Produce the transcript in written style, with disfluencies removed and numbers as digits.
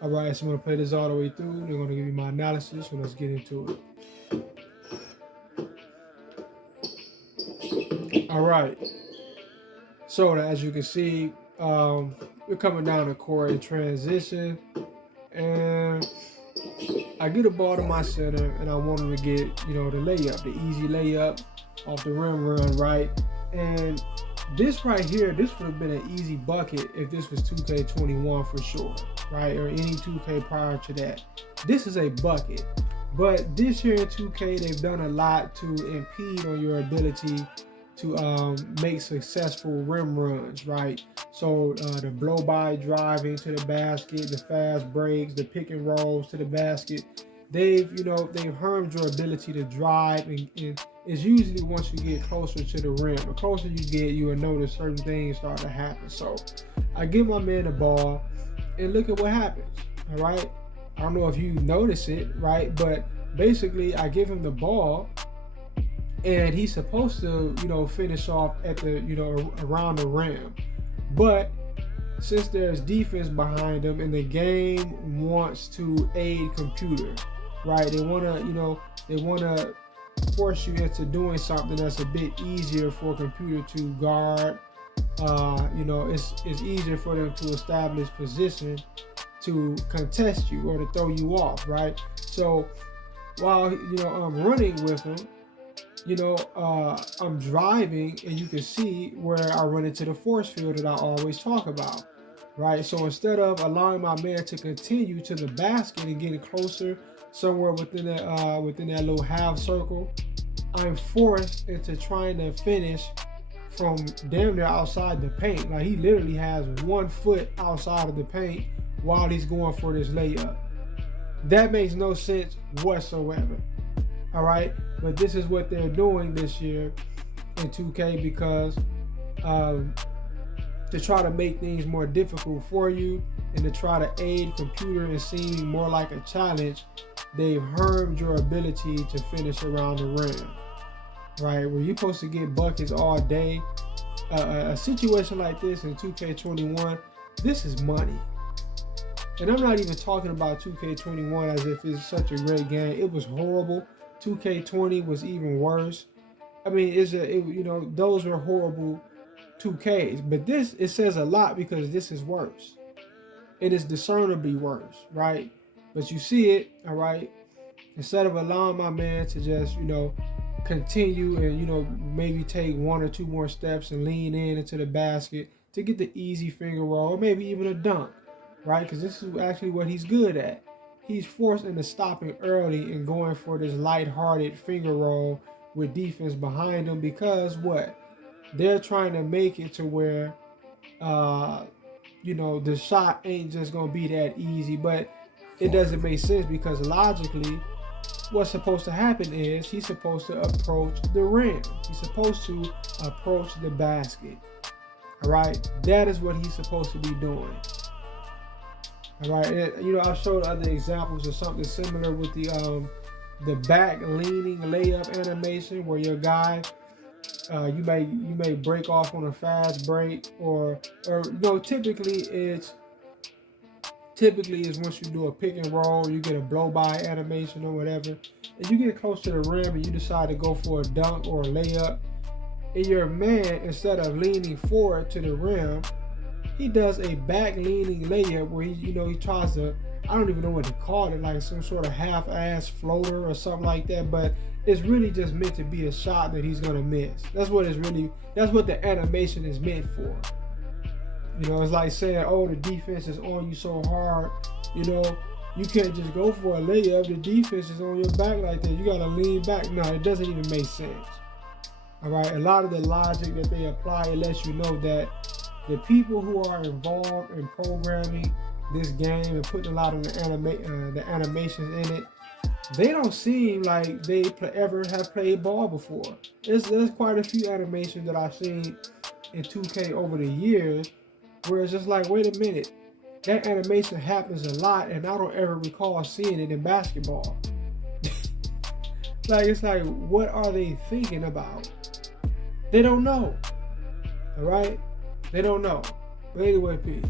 All right, so I'm gonna play this all the way through. They're gonna give you my analysis, so let's get into it. All right, so as you can see, we're coming down the court in transition, and I get a ball to my center, and I want him to get, the layup, the easy layup off the rim run, right? And this right here, this would have been an easy bucket if this was 2K21 for sure, right? Or any 2K prior to that. This is a bucket. But this year in 2K, they've done a lot to impede on your ability to make successful rim runs, right? So the blow-by driving to the basket, the fast breaks, the pick and rolls to the basket, they've harmed your ability to drive, and it's usually once you get closer to the rim. The closer you get, you will notice certain things start to happen. So I give my man the ball, and look at what happens. All right, I don't know if you notice it, right? But basically, I give him the ball, and he's supposed to, finish off at the, around the rim. But since there's defense behind him and the game wants to aid computer, right? They wanna force you into doing something that's a bit easier for a computer to guard. It's easier for them to establish position to contest you or to throw you off, right? So while I'm running with him, I'm driving, and you can see where I run into the force field that I always talk about, right? So instead of allowing my man to continue to the basket and getting closer somewhere within that little half circle, I'm forced into trying to finish from damn near outside the paint. Like, he literally has 1 foot outside of the paint while he's going for this layup. That makes no sense whatsoever. All right, but this is what they're doing this year in 2K because to try to make things more difficult for you and to try to aid computer in seeming more like a challenge, they've harmed your ability to finish around the rim. Right, where you're supposed to get buckets all day. A situation like this in 2K21, this is money. And I'm not even talking about 2K21 as if it's such a great game. It was horrible. 2K20 was even worse. I mean, those were horrible 2Ks. But it says a lot because this is worse. It is discernibly worse, right? But you see it, all right? Instead of allowing my man to just, continue and, maybe take 1 or 2 more steps and lean into the basket to get the easy finger roll or maybe even a dunk, right? Because this is actually what he's good at. He's forced into stopping early and going for this lighthearted finger roll with defense behind him because what? They're trying to make it to where, the shot ain't just going to be that easy. But it doesn't make sense because logically, what's supposed to happen is he's supposed to approach the rim. He's supposed to approach the basket. All right? That is what he's supposed to be doing. All right, and, I've showed other examples of something similar with the back leaning layup animation where your guy, you may break off on a fast break or typically is once you do a pick and roll, you get a blow by animation or whatever, and you get close to the rim and you decide to go for a dunk or a layup, and your man, instead of leaning forward to the rim, he does a back leaning layup where he tries to, I don't even know what to call it, like some sort of half-ass floater or something like that, but it's really just meant to be a shot that he's gonna miss. That's what the animation is meant for. It's like saying, oh, the defense is on you so hard, you can't just go for a layup, the defense is on your back like that, you gotta lean back. No, it doesn't even make sense. All right, a lot of the logic that they apply, it lets you know that the people who are involved in programming this game and putting a lot of the animations in it, they don't seem like they ever have played ball before. There's quite a few animations that I've seen in 2K over the years where it's just like, wait a minute, that animation happens a lot and I don't ever recall seeing it in basketball. It's like, what are they thinking about? They don't know. All right? They don't know. But anyway, peace.